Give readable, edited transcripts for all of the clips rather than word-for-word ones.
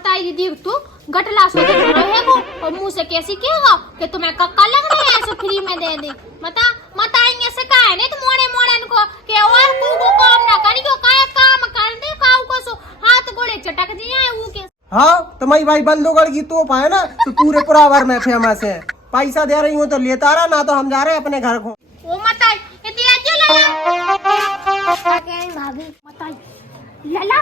माता आई देख तू गटला सोच रहेगो और मुंह से कैसी कहेगा कि तुम्हें कक्का लग रहा है ऐसे फ्री में दे दे। मता आएंगे से काहे नहीं तो मोड़े मोड़न को के और तू को काम ना करियो काय काम कर दे काऊ को सो हाथ गोड़े चटक दिए है वो के। हाँ तो मैं भाई बंदोगढ़ की तोप है ना तो पूरे पुरावर में फेमस है। पैसा दे रही हूँ तो लेता रहा ना तो हम जा रहे हैं अपने घर को। ओ मताई इतनी अच्छी लगा भाभी मताई लला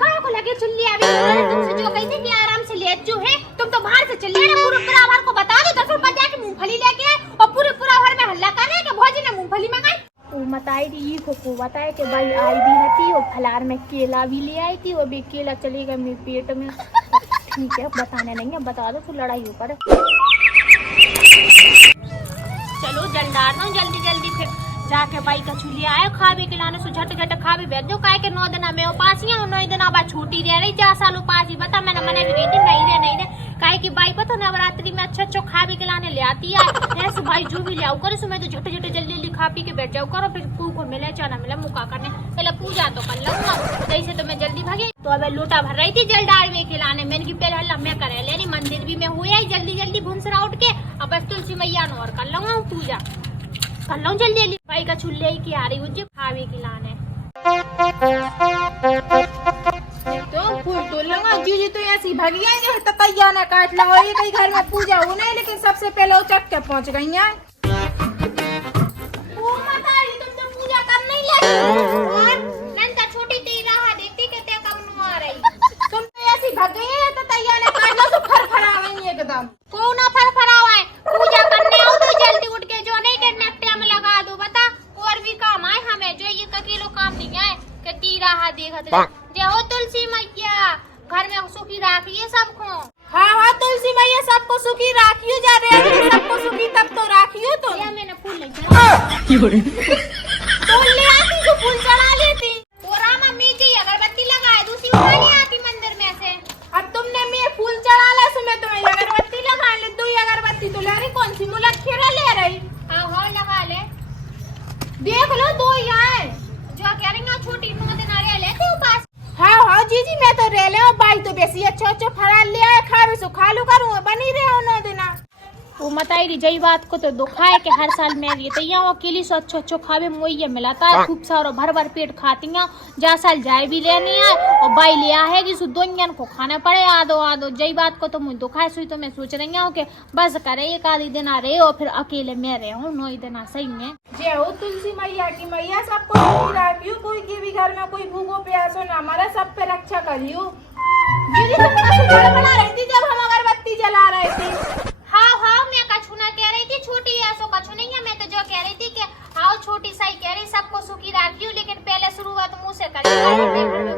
काहे को लगे चुल्ली अभी तुमसे जो कहते कि आराम से ले जो है तुम तो बाहर से चलिए ना पूरे पुरावर को बता दो 10 रुपए जाके मूंगफली लेके आए और पूरे पुरावर में हल्ला कर रहे कि भौजी ने मूंगफली मंगाई। ओ मताई दी को बताए कि भाई आई भी थी और फलार में केला भी ले आई थी और भी केला चलेगा मेरे पेट में। ठीक है बताने नहीं है बता दो फिर लड़ाई हो पड़े। चलो जल्दार ना जल्दी जल्दी फिर जाके बाई का चूल्ही आया खावे खिलाने सो झट झट खावे भेज दो काहे के 9 दिन में उपासियां 9 दिन बाद छुट्टी दे रही 4 साल उपासी बता मैंने मना भी थी नहीं दे काहे की बाई पता नवरात्रि में अच्छा खावे खिलाने ले आती है ऐसे भाई जो भी ले आओ करे सो मैं तो झट झट जल्दी जल्दी खा पी के बैठ जाओ करो फिर पू को मिले चाना मिले मुका करने पहले पूजा तो कर लूंगा जैसे तो मैं जल्दी भागी तो अब लोटा भर रही थी जलदार में खिलाने मैंने की पहले हल्ला मैं करे लेनी मंदिर भी में हुआ जल्दी जल्दी भूंसरा उठ के अब बस तुलसी मैया और कर लूंगा पूजा कर लो जल्दी जल्दी भाई का चूल्हे की आ रही मुझे खावे खिलाने तो फूल तो लगा जी तो ऐसी भगिया जो ततैया ने काट लगा ये कहीं घर में पूजा हो नहीं लेकिन सबसे पहले वो चट के पहुंच गई हैं। ओ माता ये तुम तो पूजा कर नहीं ले और नंदा छोटी ती रहा देखती कि ते कब नु आ रही तुम तो ऐसी भग गई है ततैया ने काट लो तो फरफरा गई एकदम। को ना फरफरावा है पूजा करने आओ तो जल्दी उठ के जो नहीं के नकटिया में लगा दो बता और भी काम आए हमें जो ये अकेलो काम नहीं आए कि ती रहा देखत जे हो तुलसी मैया घर में सुखी राखिए सबको। हाँ तुलसी मैया सबको सुखी राखियो जा रहे हैं सबको सुखी तब तो राखियो तो या मैंने फूल नहीं चढ़ा तो ले आती तो फूल चढ़ा लेती तो रामा मीठी अगरबत्ती लगाए दूसरी उठा नहीं आती मंदिर में से। अब तुमने मैं फूल चढ़ा ला सो मैं तुम्हें अगरबत्ती लगा ले दो अगरबत्ती तो ले रही कौन सी मुलक्खेरा ले रही। हाँ लगा ले देख लो दो यहाँ जो कह रही ना छोटी 9 दिन आ लेते हो पास। हाँ जीजी मैं तो रह ले बाई तो बेसी अच्छा फरा ले आए खावे सो खा लो करूँ बनी रहे हो 9 दिन। वो मताई रही जई बात को तो दुखा है कि हर साल मैं ये तैयार अकेली सो अच्छो खावे मोई मिलाता है खूब सारो भर भर पेट खाती हैं जा साल जाए भी लेनी है और बाई ले है कि सुदोनियन को खाना पड़े आदो जई बात को तो मुझे दुखा है सुई तो मैं सोच रही हूँ कि बस करे एक आधी दिन आ रहे और फिर अकेले मैं रहे हूँ 9 दिन सही में जय हो तुलसी मैया की मैया सबको राखियो कोई के भी घर में कोई भूखो प्यासो ना हमारा सब पे रक्षा करियो। दीदी तुम बना रही थी जब हम अगरबत्ती जला रहे थे। हाँ मैं कछु ना कह रही थी छोटी ऐसो कछु नहीं है मैं तो जो कह रही थी कि हाँ छोटी सही कह रही सबको सुखी राखियो लेकिन पहले शुरुआत मुँह से करी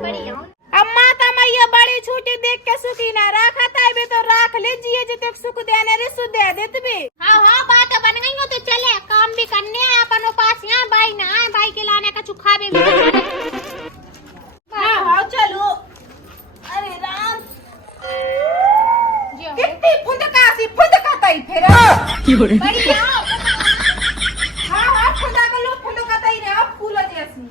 बड़ी हूँ। अब माता मैया बड़ी छोटी देख के सुखी ना रखा था तो राख ले जिये जिते सुख देने रे सुख दे देते भी। हाँ बात बन गई हो तो चले काम भी करने हैं अपन पास यहाँ भाई ना आए भाई के लाने का चुखा भी हाँ चलो अरे राम कितनी फुंदका तई फिर बढ़िया हाँ फुंदा का लो फुंदका तई रे फूलों जैसी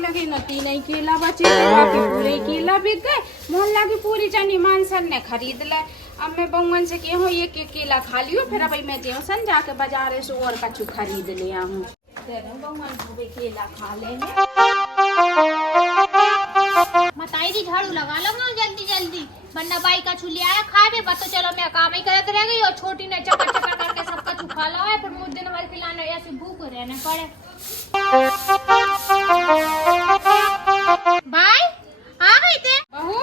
लगी नती नहीं केला बचे के पूरे केला बिक गए मोहल्ला की पूरी जानी मानसन ने खरीद ले। अब मैं बउवन से के हो ये केला खा लियो फिर अब मैं जेऊ सन जाके बाजार से और कछु खरीद ले आऊं बउवन को केला खा लेंगे। मताई दी झाड़ू लगा लो ना जल्दी जल्दी वरना बाई का चूल्हे आया खावे बस तो चलो मैं काम ही करते रह गई और छोटी ने चक्कर चक्कर करके सबका चुखा ला है फिर मुझे दिन भर खिलाने ऐसे भूख रहने पड़े। भाई आ गई थे बहू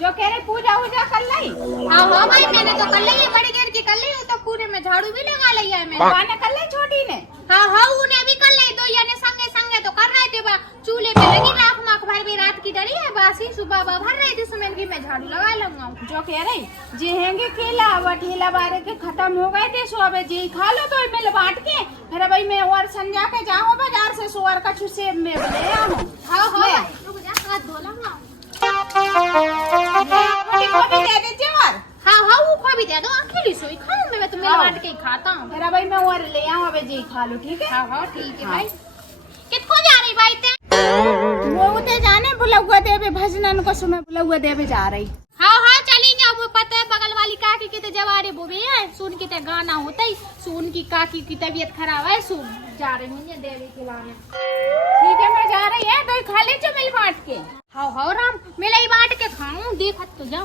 जो कह रहे पूजा वूजा कर ली। हाँ भाई मैंने तो कर ली है बड़ी देर की कर ली हूँ तो पूरे में झाड़ू भी लगा लिया है मैंने कर ली छोटी ने। हाँ उन्हें भी कर ली 2 यानी संगे तो कर रहे थे चूल्हे पे लगी राख माख भर भी रात की डरी है बासी सुबह भर रही थी सुमेन की मैं झाड़ू लगा लूंगा। जो कह रही जे हेंगे केला ठेला बारे के खत्म हो गए थे सो अब जी खा लो तो मिल बांट के फिर भाई मैं और संजा के जाऊँ बाजार से सोर का सेब में ले आऊँ। हाँ रुक जा हाथ धो लूंगा। दे दीजिए और हाँ वो खा भी दे दो अकेली सोई खाऊं मैं तो मिल बांट के ही खाता हूँ। फिर भाई मैं और ले आऊँ अब जी खा लो ठीक है। हाँ ठीक है भाई कितको जा रही भाई ते वो उते जाने बुलावा देवे भजनन को सुमे बुलावा देवे जा रही। हाँ हाँ चली जाओ, वो पता है बगल वाली काकी की तो जवारे बोबे है, सुन के तो गाना होता ही, सुन की काकी की तबीयत खराब है, सुन जा रही हूँ देवी खिलाने। ठीक है मैं जा रही है, तो खा ले जो मिल बांट के। हाँ हाँ राम, मिलाई बांट के खाऊं, देखत तो जाओ।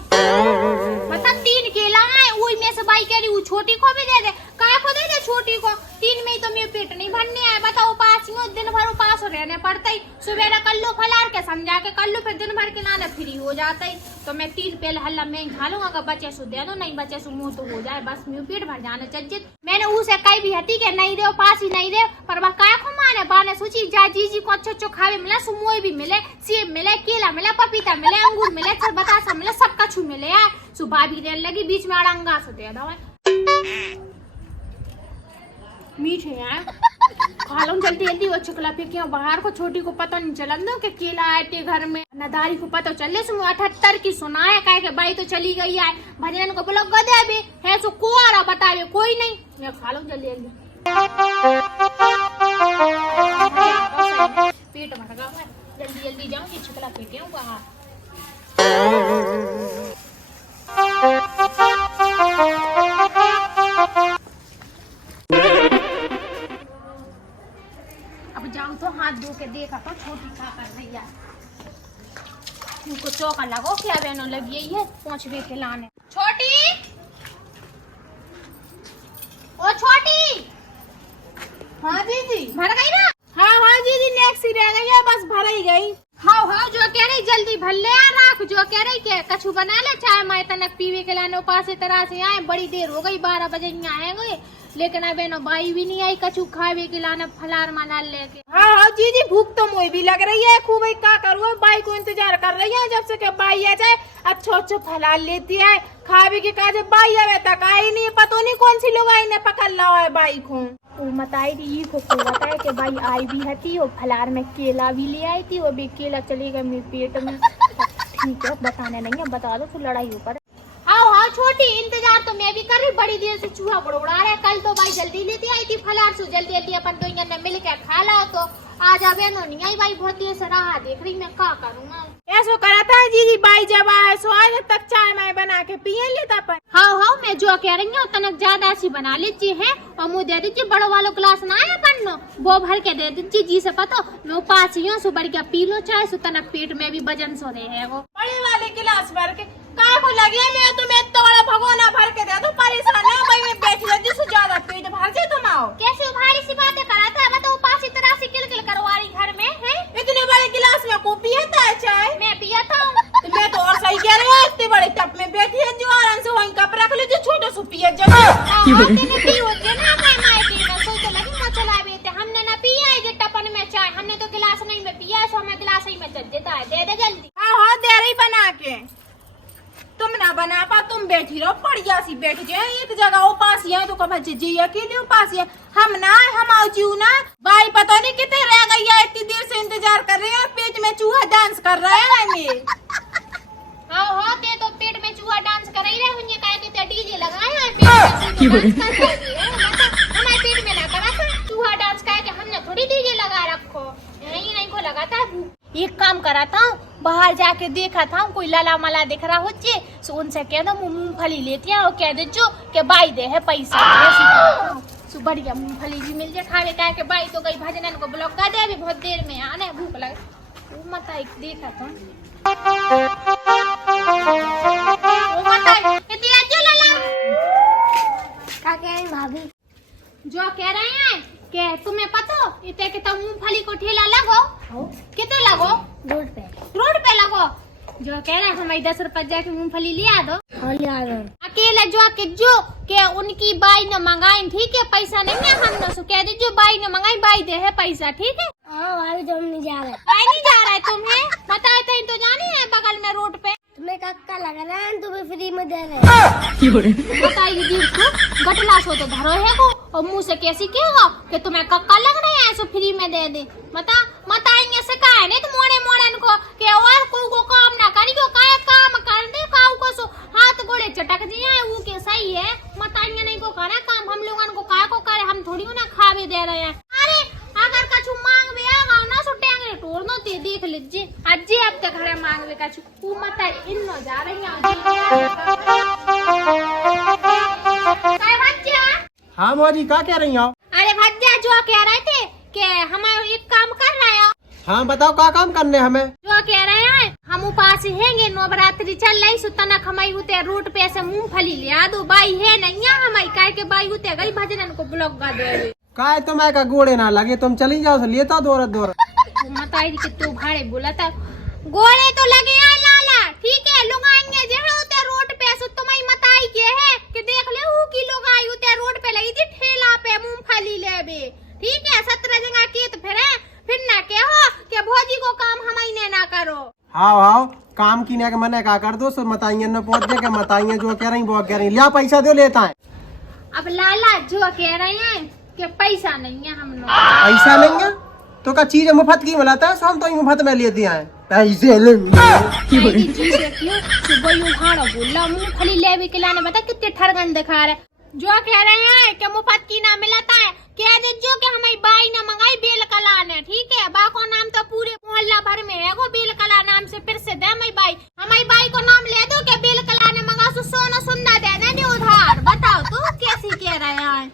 मतलब 3 केला है, वही में से बाई कह रही, वो छोटी को भी दे दे, काय को दे दे छोटी को, 3 में ही तो मेरे पेट नहीं भरने आए, बताओ उपासियों दिन भर उपास रहने पड़ता ही, सुबह कर लो फलार के समझा के कर लो, फिर दिन भर के लाने फ्री हो जाता ही, तो मैं 3 पेल हल्ला में ही खा लूंगा, अगर बचे सो दे दो, नहीं बचे सो मुंह तो हो जाए, बस मेरे पेट भर जाने चज्जित। मैंने उसे कही भी हती के नहीं दे पास ही नहीं दे, पर वह काय को माने बाने सोची जा जी को अच्छो खावे मिला, सुमोई भी मिले, सेब मिले, केला मिले, पपीता मिले, अंगूर मिले, बतासा मिले, सब कछु मिले है। सुबह भी देने लगी, बीच में अड़ंगा से दे दो मीठे हैं, खा लो जल्दी जल्दी। वो चुकला पे क्यों बाहर को छोटी को पता नहीं चलन दो कि केला आए थे घर में, नदारी को पता चले सो 78 की सुनाए कहे के भाई तो चली गई है, भजन को बोलो गदे भी है सो को आ रहा बतावे कोई नहीं, मैं खा लो जल्दी जल्दी। पेट भर गया है, जल्दी जल्दी जाऊं कि चुकला पे क्यों बाहर। अब जाऊं तो हाथ धो के देखा तो छोटी खा कर रही है, उनको चौका लगो क्या बहनों लगी है 5 बजे खिलाने। छोटी, ओ छोटी, हाँ दीदी भर गई ना? हाँ हाँ दीदी नेक्स्ट ही रह गई है, बस भर ही गई। हाँ हाँ जो कह रही जल्दी भर ले आ राख, जो कह रही के कछु बना ले चाय माय तनक पीवे के लाने उपास तरह से आए, बड़ी देर हो गई 12 बजे यहाँ आएंगे, लेकिन अब नो भाई भी नहीं आई कछु खावे के लाने फलार मना लेके। हाँ हाँ दीदी भूख तो मुझे भी लग रही है खूब, क्या करूँ बाई को इंतजार कर रही है जब से के बाई आ जाए, अच्छो फलार लेती है खावे के काज, बाई अबे तक आई नहीं, पता नहीं कौन सी लोग आई ने पकड़ ला है बाई को। वो बताई थी को बताए कि भाई आई भी हती, वो फलार में केला भी ले आई थी, वो भी केला चलेगा मेरे पेट में। ठीक है बताने नहीं है, बता दो तो लड़ाई ऊपर। आओ हाँ छोटी, इंतजार तो मैं भी कर रही, बड़ी देर से चूहा बड़बड़ा रहा है, कल तो भाई जल्दी लेती आई थी फलार से, जल्दी जल्दी अपन तो यहाँ मिल के खा ला, तो आज आवे नो नहीं आई भाई, बहुत देर से राह देख रही, मैं क्या करूँगा। ऐसा करा था दीदी बाई जब आए सो आज तक चाय मैं बना के पिए लेता पर। हाँ हाँ मैं जो कह रही हूँ तनक ज्यादा सी बना लीजिए है, और मुँह दे दीजिए बड़ो वालों गिलास ना आया करनो, वो भर के दे दीजिए जी से पता मैं पास ही हूँ, सो बढ़ गया पी लो चाय, सो तनक पेट में भी वजन सो रहे है वो। बड़े वाले गिलास भर के काय को लगे, मैं तुम्हें तो बड़ा भगोना भर के दे दो, परेशान है भाई मैं बैठी रहती सो ज्यादा पेट भर जाए तुम आओ। कैसे भारी सी बातें करा था, बताओ पास तरह से किल करवा रही घर में है, इतने बड़े गिलास में को पिया था चाय, मैं पिया था। तो मैं तो और सही कह रही हूँ, इतने बड़े टप में बैठी है जो आराम से वहीं कप रख लीजिए, छोटे से पिया हमने ना पिया है टपन में चाय, हमने तो गिलास नहीं में पिया है, सो हमें गिलास ही में चल देता है, दे दे जल्दी। हाँ हाँ दे रही बना के, तुम ना बना पा तुम बैठी रहो, बढ़िया सी बैठ जाए एक जगह उपास है, तो कब जी अकेले उपास है, हम ना हम आओ जीव ना, भाई पता नहीं कितने रह गई है, इतनी देर से इंतजार कर रहे हैं, पेट में चूहा डांस कर रहा है हमें। हाँ हाँ ते तो पेट में चूहा डांस कर रही है, उन्हें कहे कि डीजे लगाया है पेट में हमारे पेट में ना करा था चूहा डांस, कहे कि हमने थोड़ी डीजे लगा रखो, नहीं को लगाता है। एक काम करा था, बाहर जाके देखा था कोई लाला मला दिख रहा हो, सो उनसे कह दो मूंगफली लेती है, और कह दे जो के बाई दे है पैसा, सो बढ़िया मूंगफली भी मिल जाए खावे, कहे के बाई तो गई भजनन को ब्लॉक कर दे, अभी बहुत देर में आने भूख लगे। वो मत देखा था भाभी जो कह रहे हैं कि तुम्हें पता इतने के तो मूंगफली को ठेला लगो, कितने लगो? रोड पे लगो, जो कह रहे हैं हमारी 10 रुपए जाके मूंगफली लिया दो, अकेले जो के उनकी बाई ने मंगाई, ठीक है पैसा नहीं है, हम न कह दे जो बाई ने मंगाई बाई दे है पैसा, ठीक है। भाभी तुम नहीं जा रहे, नहीं जा रहा है तुम्हें बताए तो जाने है बगल में रोड पे, तुम्हें कक्का लग रहा है, तुम्हें फ्री में दे रहे बताइए जी को गटला सो तो धरो है को, और मुँह से कैसी कहेगा कि तुम्हें कक्का लग रहे हैं, सो फ्री में दे दे, बताएंगे से का है नहीं तो मोड़े मोड़न को कि और को काम ना करियो, काय काम कर दे काऊ को, सो हाथ गोड़े चटक दिए वो के सही है, बताएंगे नहीं को करा काम, हम लोगन को काय को करे, हम थोड़ी ना खावे दे रहे हैं। अरे अगर कछु मांग भी आगा ना सो टेंगरे तोड़ दो, देख लीजिए अज्जी अब तक वो मत इन न जा रही हाँ मौजी क्या कह रही हो? अरे भज्जा जो कह रहे थे कि हम एक काम कर रहे हैं। हाँ बताओ क्या काम करने हमें? जो कह रहे हैं हम उपास हैंगे, नवरात्रि चल रही सुतना खमाई उते रोड पे से मूंगफली ले आ दो बाई है नहीं हमारी काय के बाई उते गई भजनन को ब्लॉक गा दे काय तुम्हें का गोड़े ना लगे, तुम चली जाओ से लेता दौरत दौरत। मताई कि तू भाड़े बोला था गोड़े तो लगे हैं लाला, ठीक है लुगाइए जे है उते रोड पे से तुम्हारी मताई के है कि देख ले हु की लुगाई उते रोड पे लगी थी ठेला पे मूंगफली लेबे, ठीक है 17 जगह के तो फिर ना कहो कि भौजी को काम हमारी ने ना करो। हाँ काम की ने के मने का कर दो, सो मताइए न पहुंच दे के मताइए जो कह रही वो कह रही लिया पैसा दो लेता है। अब लाला जो कह रहे हैं कि पैसा नहीं है हम लोग। पैसा लेंगे तो का चीज मुफ्त की मिलाता है, हम तो मुफ्त में ले दिया है पैसे लेंगे। सुबह उठाड़ा बोला मूंगफली लेवे के लाने बता कितने ठरगन दिखा रहे जो कह रहे हैं कि मुफ्त की ना मिलता है कह दे जो कि हमारी बाई ने मंगाई बेल कला ने, ठीक है बाको नाम तो पूरे मोहल्ला भर में है वो बेल कला नाम से फिर से दे हमारी बाई को नाम ले दो कि बेल कला ने मंगा सो सोना सुन्ना दे देने उधार। बताओ तू कैसी कह रहे हैं?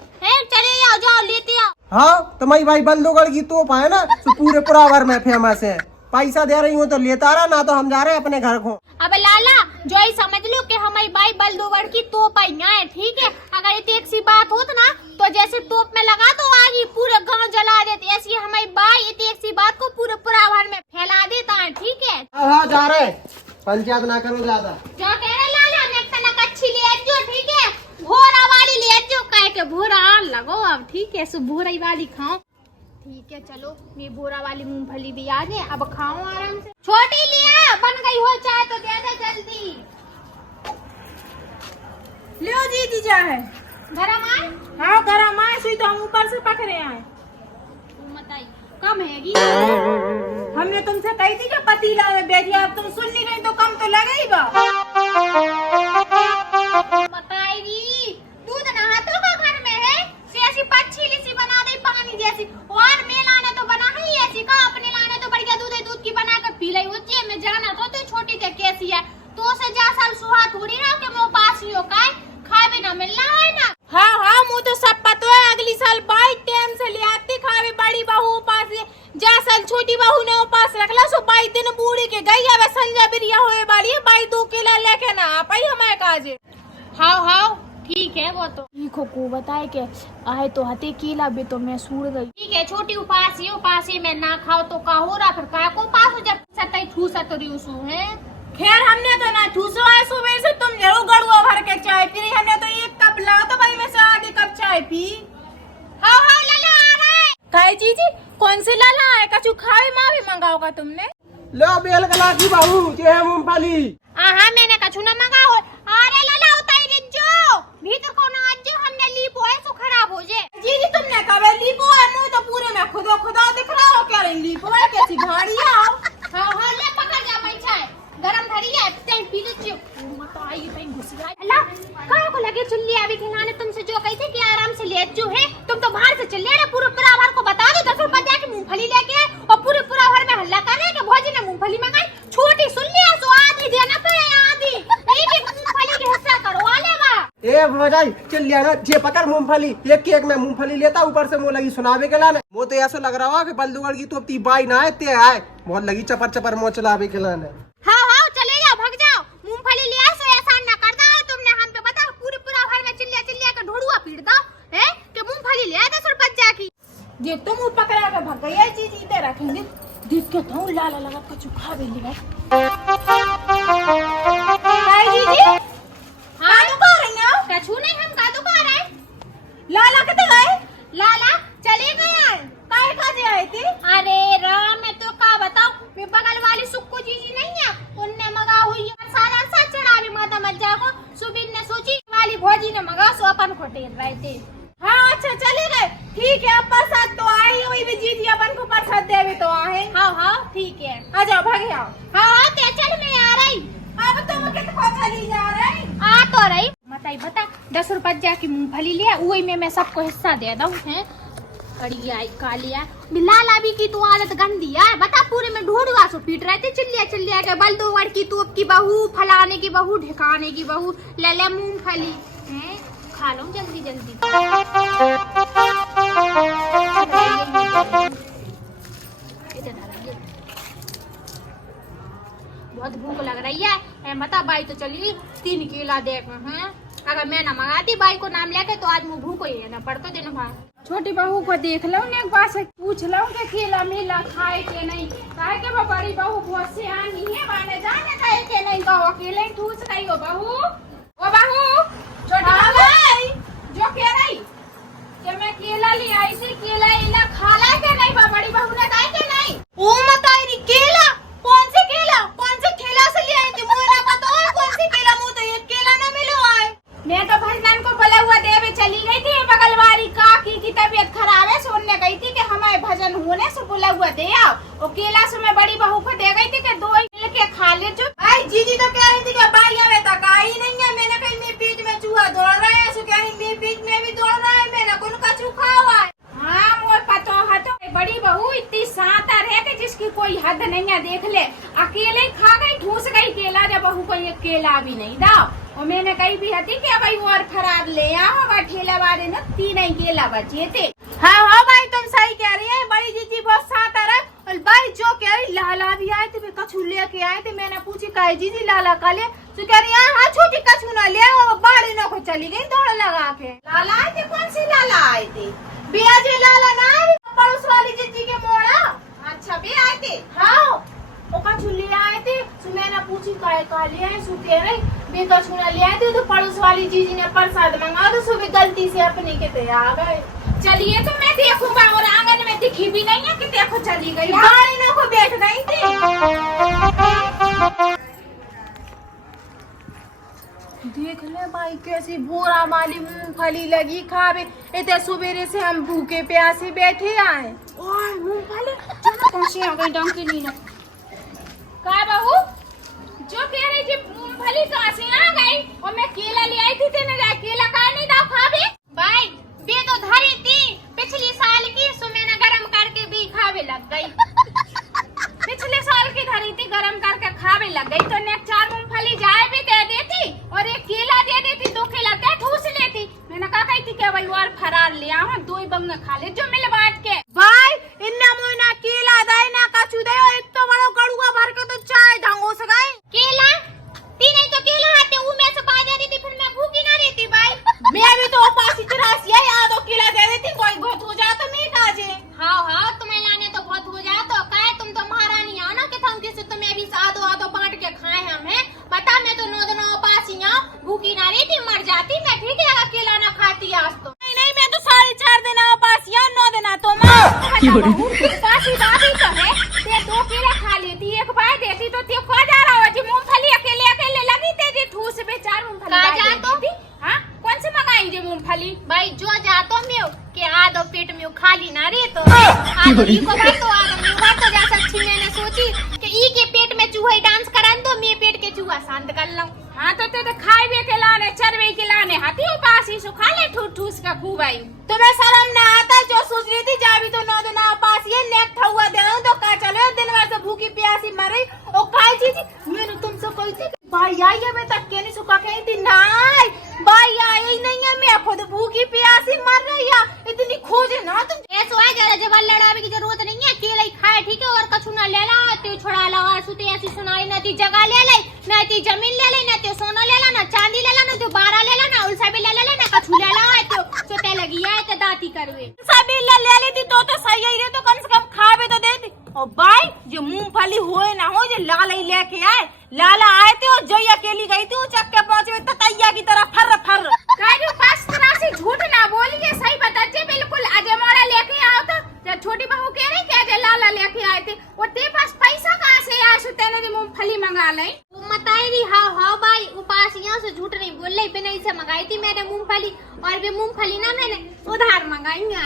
चले जाओ लेते आओ। हाँ तुम्हारी भाई बल्दोगढ़ की तोप है ना, तो पूरे पुरावर में फेमस है। पैसा दे रही हूँ तो लेता रहा, ना तो हम जा रहे हैं अपने घर को। अब लाला जो ही समझ लो कि हमारी बाई बल्दोगढ़ की तोप है, ठीक है अगर ये एक सी बात होत ना तो जैसे तोप में लगा तो आगे पूरे गांव जला देते, ऐसी हमारी बाई एक सी बात को पूरे पुरावर में फैला देता है, ठीक है। हाँ जा रहे, पंचायत ना करो ज्यादा। जो कह रहे लाला ने तनक अच्छी ले जो, ठीक है भोरा वाली ले जो कह के भोरा लगो अब, ठीक है सो भोरा वाली खाओ, ठीक है चलो ये बोरा वाली मूंगफली भी आ गए, अब खाओ आराम से। छोटी लिया बन गई हो चाय तो दे दे जल्दी। लियो दीदी जा है गरम आए? हाँ गरम आए सुई तो हम ऊपर से पकड़े आए। बताई कम हैगी? हमने तुमसे कही थी कि पतीला में बेची, अब तुम सुन नहीं रही तो कम तो लगेगा। बताई दूध नहातों का घर में है ऐसी पच्छी लिसी बना दे पानी जैसी, और मैं लाने तो बना ही ऐसी का अपने लाने तो बढ़िया दूध की बना कर पी ली होती है। मैं जाना तो छोटी थे कैसी है तो से जा साल सुहा थोड़ी ना के मैं पास ही हो का खावे ना मिलना है ना। हाँ मुझे तो सब पता है, अगली साल बाई टाइम से ले आती खावे बड़ी बहू पास जा साल छोटी बहू ने पास रखला सो बाई दिन बूढ़ी के गई अब संजा बिरिया होए वाली है, बाई 2 किलो लेके ना आ पाई हमारे काजे। हाँ ठीक है वो तो को बताए के आए तो हते केला भी तो मैं सूड़ गई। ठीक है छोटी उपास ही मैं ना खाओ तो का हो रहा फिर का को पास हो जब सताई ठूसा तो रियूसू है। खैर हमने तो ना ठूसो है, सुबह से तुम जरूर गड़ुआ भर के चाय पी रही, हमने तो 1 कप लाओ तो भाई मैं से आधे कप चाय पी। हाँ लाला आ रहा है। काहे जीजी कौन से लाला है कछु खावे माँ भी मंगाओगा तुमने? लो बेल कला की बहू जे है मूंगफली। हाँ मैंने कछु ना मंगा हो। अरे लाला उताई जो भीतर को ना आज हमने लीपो है सो खराब हो जाए। जीजी तुमने कब लीपो है, मुँह तो पूरे में खुदा दिख रहा हो, क्या रही लीपो है कैसी भाड़ी है। हाँ ले पकड़ जा पैसा है गरम धरी है तैं पी लीजिए मत आई तैं घुस गया। अल्लाह कहाँ को लगे चुल्ली अभी खिलाने तुमसे जो कही थी कि आराम से ले जो है तुम तो बाहर से चले रहे पूरे पुरावर को बता दो 10 रुपए जाके मूंगफली लेके आए और पूरे पुरावर में हल्ला कर रहे कि भौजी ने मूंगफली मंगाई। छोटी सुन लिया सो आधी देना पड़े आधी एक मूंगफली के हिस्सा करवा लेगा। ए भौजाई चल लिया ना जे पकड़ मूंगफली, एक केक में मूंगफली लेता ऊपर से मुँह लगी सुनावे के लाने। वो तो ऐसा लग रहा हो कि बल्दूगढ़ की तो बाई ना है ते आए बहुत लगी चपर मुँह चलावे के लाने। हाँ चले जाओ भाग जाओ मूंगफली ले आए सो एहसान ना करना है तुमने हम पे बता पूरा भर में चिल्लिया का ढोड़ुआ पीट दो है कि मूंगफली ले आए 10 रुपए जाकी। जे तुम पकड़ा के भग गई चीज इधर रखेंगे देख के तो लाला लगा कछु खा भी ले। हाय जीजी हाँ दुका रही हो कछु नहीं हम का दुका रहे। लाला कितने गए? लाला चले गए काय काजे आए थे? अरे राम मैं तो का बताओ मैं बगल वाली सुक्कू जीजी नहीं है उनने मंगा हुई है सारा सा चढ़ावी माता मज्जा को सुबिन ने सोची वाली भौजी ने मंगा सो अपन को टेर रहे थे। हाँ अच्छा चले गए ठीक है, अब प्रसाद तो आई हुई भी जीजी अपन को प्रसाद देवे तो आए। हाँ ठीक है आ जाओ भागे आओ। हाँ ते चल मैं आ रही। अब तुम कितना चली जा रही? आ तो रही बताई बता 10 रुपए जाके मूंगफली लिया वही में मैं सबको हिस्सा दे दूं हैं। कड़िया कालिया लाला भी की तो आदत गंदी है। बता पूरे में ढूंढवा सो पीट रहे थे चिल्लिया चिल्लिया के बलदोगड़ की तू की बहू, फलाने की बहू, ढिकाने की बहू, ले ले मूंगफली हैं खा लो जल्दी जल्दी। बहुत भूख लग रही है। बता बाई तो चली 3 केला देख हैं। अगर मैं ना मंगाती बाई को नाम लेके तो आज मुँह भूख ही है ना पड़तो दिन भर। छोटी बहू को देख लो ने एक बार से पूछ लो के केला मिला खाए के नहीं, काहे के वो बड़ी बहू बहुत सियानी है, माने जाने काहे के नहीं गाओ अकेले ही ठूस गई हो बहू। ओ बहू छोटी बहू जो कह रही कि मैं केला ले आई थी, केला इला खा ला के नहीं बा बड़ी बहू ने काहे के नहीं। ओ मताई केला कौन से केला से ले आई थी? मुझे ना पता है कौन से केला, मुझे तो ये केला ना मिलो है। मैं तो भजनन को बोला हुआ देवे चली गई थी, बगलवारी काकी की तबीयत खराब है, सुनने गई थी कि हमारे भजन होने से बोला हुआ दे आओ। वो केला से मैं बड़ी बहू को दे गई थी कि 2 मिल के खा ले। जो भाई जीजी तो कह रही थी कि भाई हमें तक आई नहीं है, मैंने कही मेरे पेट में चूहा दौड़ रहा है, सो कह रही मेरे पेट में भी दौड़ रहा है, मैंने कौन का चूखा हुआ है। हाँ मुझे पता है तो बड़ी बहू इतनी सांतर है कि जिसकी कोई हद नहीं है, देख ले अकेले खा गई ठूस गई केला, जब बहू को ये केला भी नहीं दाओ। और मैंने कही भी हती कि भाई वो और फरार ले आओ, ठेला वाले ने 3 केला बचे थे। हाँ भाई तुम सही कह रही है, बड़ी जीजी बहुत सांतर है। और भाई जो कह रही लाला भी आए थे, कछू लेके आए थे, मैंने पूछी कहे जीजी लाला का ले, तो कह रही हाँ छोटी कछू ना ले, बाड़ी न को चली गई दौड़ लगा के। लाला आए थे? कौन सी लाला आए थे? बियाजे लाला ना आए, पड़ोस वाली जीजी के मोड़ा। अच्छा भी आए थे? हाँ ओका झुल्ली आए थे, सो मैंने पूछी का ले आए, सो कह रही बेका छुना ले आए थे, तो पड़ोस वाली जीजी ने प्रसाद मंगा तो सुबह गलती से अपने के ते आ गए। चलिए तो मैं देखूंगा, और आंगन में दिखी भी नहीं है कि देखो चली गई, बाड़ी ना को बैठ गई थी। देख ले भाई कैसी भोरा वाली मूंगफली लगी खावे, इतने सवेरे से हम भूखे प्यासे बैठे आए। और मूंगफली कैसे आ गई डंकी नी ना का बहू जो कह रही थी मूंगफली कहाँ से आ गई? और मैं केला ले आई थी, तेने केला का नहीं दाव खावे। भाई बे तो धरी थी पिछली साल की, सो मैंने गरम करके भी खावे लग गई। पिछले साल की धरी थी, गरम करके खावे लग गई, तो ने 4 मूंगफली जाए भी दे देती और 1 केला दे देती, 2 केला क्या ठूस लेती। मैंने कहा कही थी कि भाई और फरार ले आओ, 2 ही बंग खा ले जो मिल बांट के। भाई इन्ना मोना केला दाई ना कछु दे, और इतना बड़ा कड़ुआ भर के तो चाय ढंगो से गए। केला तीन तो केला आते ऊ में से पा जाती थी, फिर मैं भूखी ना रहती भाई। मैं भी तो पासी चरासी है, आधो केला दे देती, कोई बहुत हो जाता मीठा जे। हाँ तुम्हें लाने तो बहुत हो जाए, तो कहे तुम तो महारानी आओ ना कि हम जैसे तुम्हें भी आधो बांट के खाए हम हैं। बता मैं तो 9 दिन उपासी भूखी ना रहती, मर जाती मैं, ठीक है अगर केला ना खाती आज तो। नहीं मैं तो 4.5 दिन उपासी 9 दिन तो मैं उपासी दादी तो है, ते 2 केला खा लेती, 1 बार देती तो ते खा जा रहा हो जी। मूंगफली अकेले अकेले लगी तेरी ठूस पे 4 मूंगफली जा तो हाँ कौन से मंगाई जे मूंगफली? भाई जो जातो मैं के आधो पेट में खाली ना रे तो आधो ई को बात तो आधो मैं बात तो जा सकती, मैंने सोची कि ई के पेट में चूहा डांस करन तो मैं पेट के चूहा शांत कर लूं। हाँ तो ते खाए भी के लाने चरवे के लाने हाथी उपासी सो खा ले ठूस ठूस का खूब आई। तुम्हें शर्म ना आता? जो सोच रही थी जा भी तो 9 दिन उपासी है, नेक ठुआ दे तो का चलो दिन भर से भूखी प्यासी मरी। ओ काय चीज मैंने तुमसे कही थी भाई आई है, मैं तक के नहीं सुखा कही थी नहीं भाई आई नहीं है, मैं खुद भूखी प्यासी मर रही है, इतनी खोजे ना तुम। ऐसो है जरा जवाल लड़ावे की जरूरत नहीं है, केला ही खाए ठीक है, और कछु ना ले ला ते छोड़ा ला सुते ऐसी सुनाई ना ती जगह ले ले, ना ती जमीन ले ले, ना ते सोना ले ला, ना चांदी ले ला, ना तो 12 ले ला, ना उल्सा भी ले ले, ना कछु ले ला तो सोते लगी है ते दाती करवे सभी ले लेती तो सही ही रे, तो कम से कम खावे तो दे दी। और भाई जो मूंगफली होए ना हो, जो लाला ही लेके आए, लाला आए थे और जो अकेली गई थी वो चक्के पहुंचे ततैया की तरह फर फर। बस तरह से झूठ ना बोलिए, सही बताइए बिल्कुल। अजय मोड़ा लेके आओ तो जब छोटी बहू कह रही कि अजय लाला लेके आए थे, और तेरे पास पैसा कहाँ से आया? सो तेने मूंगफली मंगा लाई। मताई रही हाँ भाई उपासियों से झूठ नहीं बोल रही, बिना इसे मंगाई थी मैंने मूंगफली, और भी मूंगफली ना मैंने उधार मंगाई है।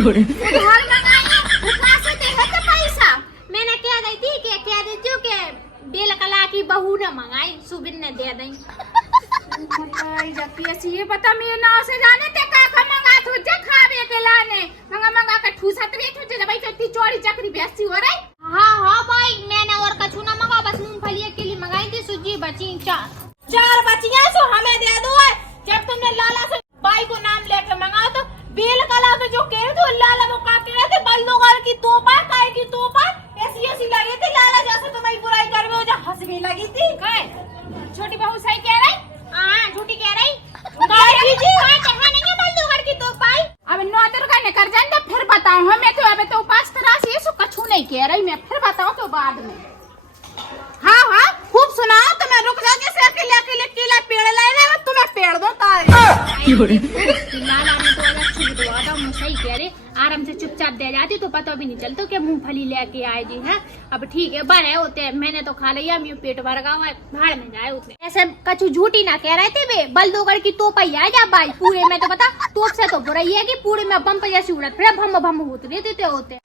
उधार मंगाई कहाँ से दे तो पैसा? मैंने क्या दी थी कि क्या देती हूँ कि बेल कला की बहू ने मंगाई, सुबिन ने दे दी। ये बता मेरे नाव से जाने ते का मंगा तो जा खा खावे के लाने मंगा मंगा के ठूसत रही तुझे भाई कितनी चौड़ी चकरी बेइज्जती हो रही। हाँ भाई मैंने और कछु ना मंगा, बस मूंगफली के लिए मंगाई थी, सूजी बची चार बचियां सो हमें दे दो। जब तुमने लाला से बाई को नाम लेके मंगाओ तो बेल कला के जो कह दो लाला वो का कह रहे थे बल्दोगढ़ की तोपा काय की तोपा ऐसी लगी थी लाला जैसे तुम्हारी बुराई कर रहे हो, जो हंस भी लगी थी। छोटी बहू सही कह रही। हाँ झूठी कह रही कहा नहीं है बल्दोगढ़ की तोपा। अब नौतर का कर जाने फिर बताऊं हमें तो अब तो पास तरह से सो कछु नहीं कह रही मैं, फिर बताऊं तो बाद में। हाँ खूब सुनाओ तो मैं रुक जा, जैसे अकेले अकेले केला पेड़ लाए ना तुम्हें पेड़ दो तारे। लाला ने तो अच्छी दुआ था, मैं सही कह रहे, आराम से चुपचाप दे जाती तो पता भी नहीं चलता कि मूंगफली लेके आए जी है। अब ठीक है बने होते, मैंने तो खा लिया, मेरे पेट भर गया हुआ है, भाड़ में जाए उतने। ऐसे कछु झूठी ना कह रहे थे बे, बल्दोगढ़ की तोप ही आ जा भाई पूरे में तो बता, तोप से तो बुराई है कि पूरे में बम जैसी उड़त फिर भम भम होते रहते होते।